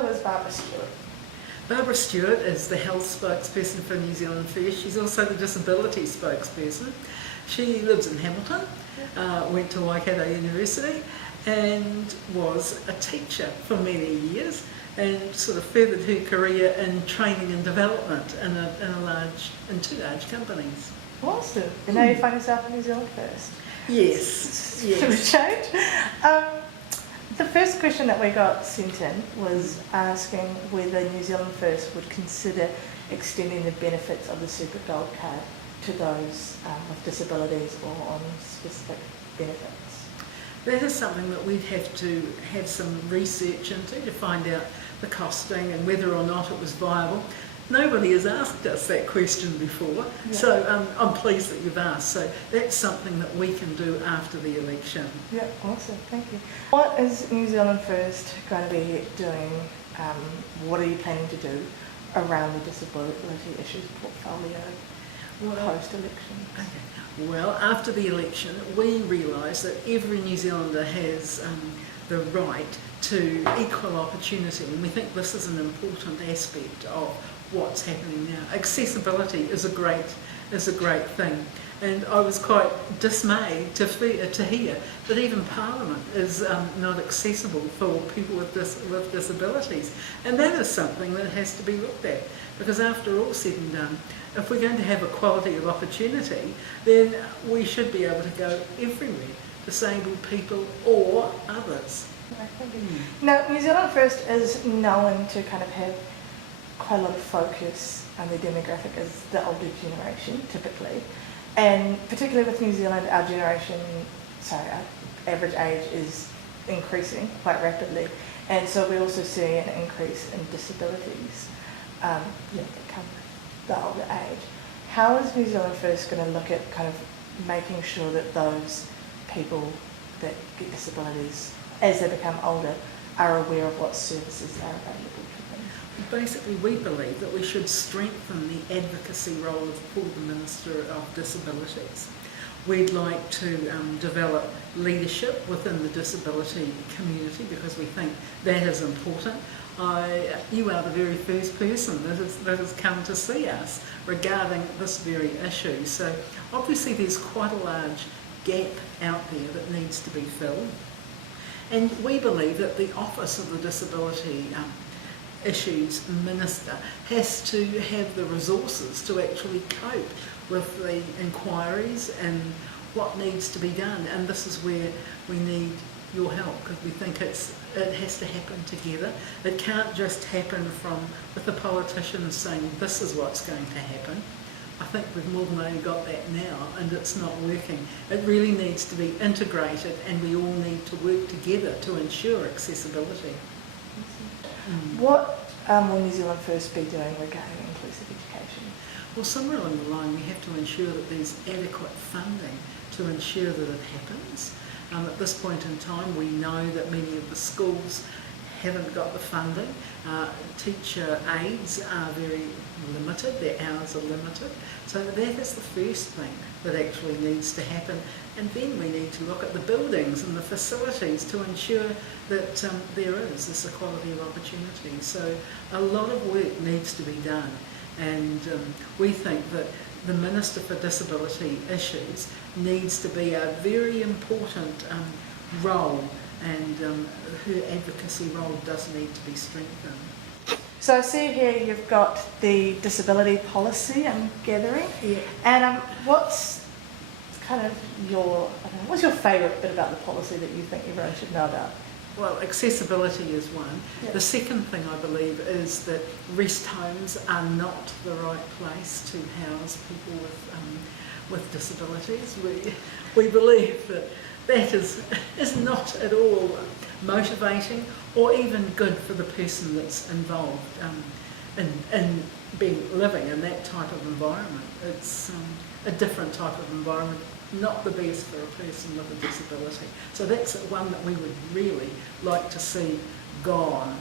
who is Barbara Stewart? Barbara Stewart is the health spokesperson for New Zealand First. She's also the disability spokesperson. She lives in Hamilton, went to Waikato University and was a teacher for many years and sort of furthered her career in training and development in two large companies. Awesome. And now you find yourself in New Zealand First. Yes. Bit of change. The first question that we got sent in was asking whether New Zealand First would consider extending the benefits of the Super Gold Card to those with disabilities or on specific benefits. That is something that we'd have to have some research into to find out the costing and whether or not it was viable. Nobody has asked us that question before, so I'm pleased that you've asked. So that's something that we can do after the election. Yeah, awesome, thank you. What is New Zealand First going to be doing, what are you planning to do around the disability issues portfolio post-election? Okay. Well, after the election, we realise that every New Zealander has the right to equal opportunity, and we think this is an important aspect of what's happening now. Accessibility is a great thing, and I was quite dismayed to hear that even Parliament is not accessible for people with disabilities, and that is something that has to be looked at, because after all said and done, if we're going to have equality of opportunity, then we should be able to go everywhere, disabled people or others. Now, New Zealand First is known to kind of have quite a lot of focus on their demographic as the older generation, typically. And particularly with New Zealand, our average age is increasing quite rapidly. And so we also see an increase in disabilities that come with the older age. How is New Zealand First going to look at kind of making sure that those people that get disabilities as they become older are aware of what services are available to them? Basically, we believe that we should strengthen the advocacy role for the Minister of Disabilities. We'd like to develop leadership within the disability community because we think that is important. You are the very first person that has come to see us regarding this very issue. So obviously there's quite a large gap out there that needs to be filled. And we believe that the Office of the Disability Issues Minister has to have the resources to actually cope with the inquiries and what needs to be done. And this is where we need your help, because we think it has to happen together. It can't just happen with the politicians saying this is what's going to happen. I think we've more than only got that now, and it's not working. It really needs to be integrated, and we all need to work together to ensure accessibility. What will New Zealand First be doing regarding inclusive education? Well, somewhere along the line we have to ensure that there's adequate funding to ensure that it happens. At this point in time we know that many of the schools haven't got the funding. Teacher aides are very limited, their hours are limited. So that is the first thing that actually needs to happen. And then we need to look at the buildings and the facilities to ensure that there is this equality of opportunity. So a lot of work needs to be done. And we think that the Minister for Disability Issues needs to be a very important role, and her advocacy role does need to be strengthened. So I see here you've got the disability policy I'm gathering. Yeah. And what's your favourite bit about the policy that you think everyone should know about? Well, accessibility is one. Yep. The second thing I believe is that rest homes are not the right place to house people with disabilities. We believe that is not at all motivating or even good for the person that's involved in living in that type of environment. It's a different type of environment, not the best for a person with a disability. So that's one that we would really like to see gone